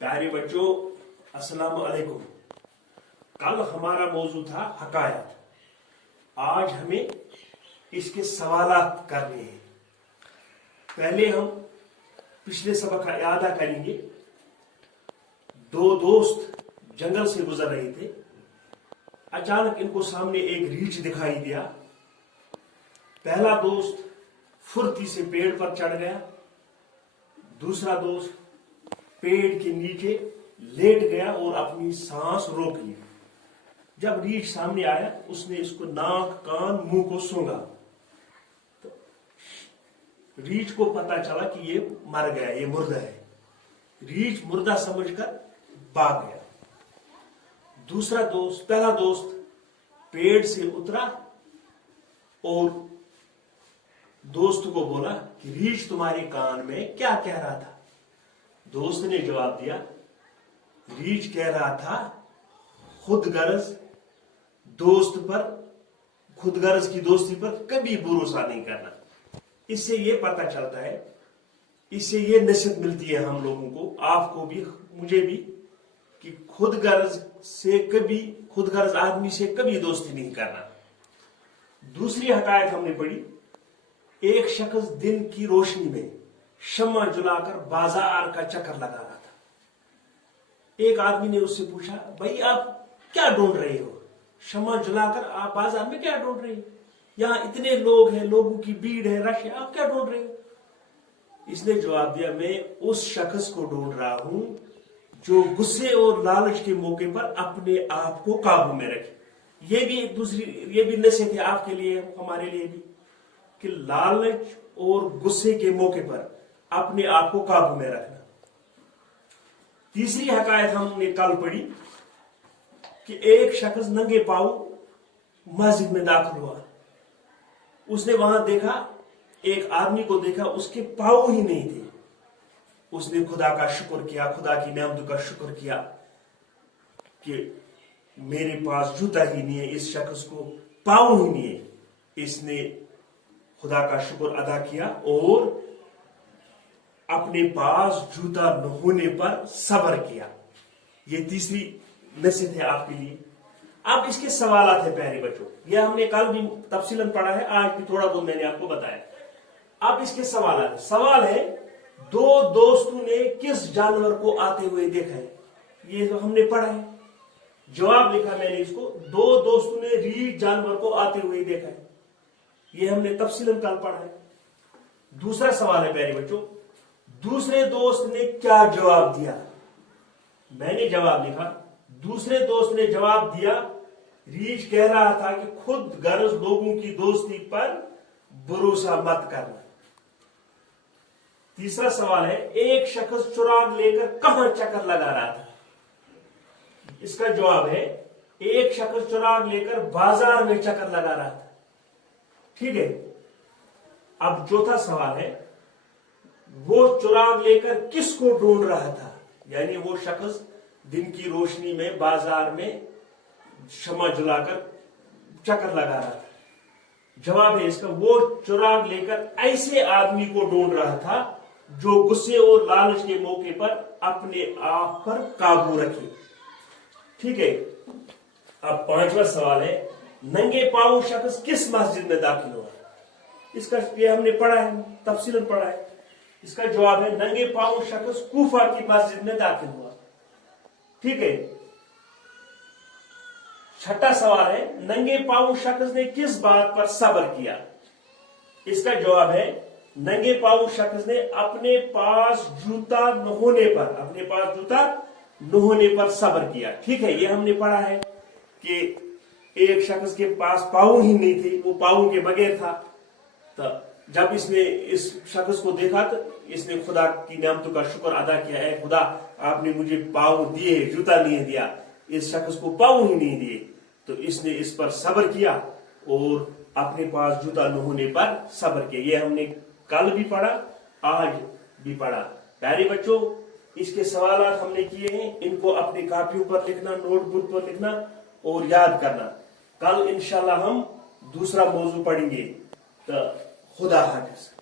प्यारे बच्चों, अस्सलाम वालेकुम। कल हमारा मौजू था हकायत। आज हमें इसके सवालात करने हैं। पहले हम पिछले सबक का इयादा करेंगे। दो दोस्त जंगल से गुजर रहे थे। अचानक इनको सामने एक रीछ दिखाई दिया। पहला दोस्त फुर्ती से पेड़ पर चढ़ गया, दूसरा दोस्त पेड़ के नीचे लेट गया और अपनी सांस रोक ली। जब रीछ सामने आया, उसने इसको नाक, कान, मुंह को सूंघा तो रीछ को पता चला कि ये मर गया, ये मुर्दा है। रीछ मुर्दा समझकर भाग गया। पहला दोस्त पेड़ से उतरा और दोस्त को बोला कि रीछ तुम्हारे कान में क्या कह रहा था? दोस्त ने जवाब दिया, रीछ कह रहा था खुदगर्ज की दोस्ती पर कभी भरोसा नहीं करना। इससे ये पता चलता है, इससे ये नसीहत मिलती है हम लोगों को, आपको भी, मुझे भी, कि खुदगर्ज आदमी से कभी दोस्ती नहीं करना। दूसरी हकायत हमने पढ़ी। एक शख्स दिन की रोशनी में शम्मा जलाकर बाजार का चक्कर लगा रहा था। एक आदमी ने उससे पूछा, भाई आप क्या ढूंढ रहे हो? शम्मा जलाकर आप बाजार में क्या ढूंढ रहे हो? यहाँ इतने लोग हैं, लोगों की भीड़ है, रश है, आप क्या ढूंढ रहे हो? इसने जवाब दिया, मैं उस शख्स को ढूंढ रहा हूं जो गुस्से और लालच के मौके पर अपने आप को काबू में रखे। ये भी नसीहत है आपके लिए, हमारे लिए भी, कि लालच और गुस्से के मौके पर अपने आप को काबू में रखना। तीसरी हकायत हमने कल पढ़ी कि एक शख्स नंगे पांव मस्जिद में दाखिल हुआ। उसने वहां देखा, एक आदमी को देखा, उसके पांव ही नहीं थे। उसने खुदा का शुक्र किया, खुदा की नेमतों का शुक्र किया कि मेरे पास जूता ही नहीं है, इस शख्स को पांव ही नहीं है। इसने खुदा का शुक्र अदा किया और अपने पास जूता न होने पर सब्र किया। ये तीसरी नसीहत है आपके लिए। अब इसके सवालात है प्यारे बच्चों, ये हमने कल भी तफसीलन पढ़ा है, आज भी थोड़ा बहुत मैंने आपको बताया। अब इसके सवाल है, दो दोस्तों ने किस जानवर को आते हुए देखा है? ये तो हमने पढ़ा है। जवाब लिखा मैंने इसको, दो दोस्तों ने रीछ जानवर को आते हुए देखा है। ये हमने तफसीलन कल पढ़ा है। दूसरा सवाल है प्यारे बच्चों, दूसरे दोस्त ने क्या जवाब दिया? मैंने जवाब लिखा, दूसरे दोस्त ने जवाब दिया, रीछ कह रहा था कि खुदगर्ज लोगों की दोस्ती पर भरोसा मत करना। तीसरा सवाल है, एक शख्स चुराग लेकर कहां चक्कर लगा रहा था? इसका जवाब है, एक शख्स चुराग लेकर बाजार में चक्कर लगा रहा था। ठीक है। अब चौथा सवाल है, वो चुराग लेकर किसको ढूंढ रहा था? यानी वो शख्स दिन की रोशनी में बाजार में शम्मा जलाकर चक्कर लगा रहा था। जवाब है इसका, वो चुराग लेकर ऐसे आदमी को ढूंढ रहा था जो गुस्से और लालच के मौके पर अपने आप पर काबू रखे। ठीक है। अब पांचवा सवाल है, नंगे पांव शख्स किस मस्जिद में दाखिल हुआ? इसका ये हमने पढ़ा है, तफसीलन पढ़ा है। इसका जवाब है, नंगे पांव शख्स कूफा की मस्जिद में दाखिल हुआ। ठीक है। छठा सवाल है, नंगे पांव शख्स ने किस बात पर सब्र किया? इसका जवाब है, नंगे पांव शख्स ने अपने पास जूता न होने पर सब्र किया। ठीक है। ये हमने पढ़ा है कि एक शख्स के पास पांव ही नहीं थे, वो पांव के बगैर था। तो जब इसने इस शख्स को देखा तो इसने खुदा की नेमतों का शुक्र अदा किया, है खुदा आपने मुझे पांव दिए, जूता नहीं दिया, इस शख्स को पांव ही नहीं दिए। तो इसने इस पर सब्र किया और अपने पास जूता न होने पर सब्र किया। ये हमने कल भी पढ़ा, आज भी पढ़ा। प्यारे बच्चों, इसके सवालात हमने किए हैं, इनको अपनी कॉपियों पर लिखना, नोटबुक पर लिखना और याद करना। कल इंशाल्लाह हम दूसरा मौजू पढ़ेंगे। तो खुदा हाफिज।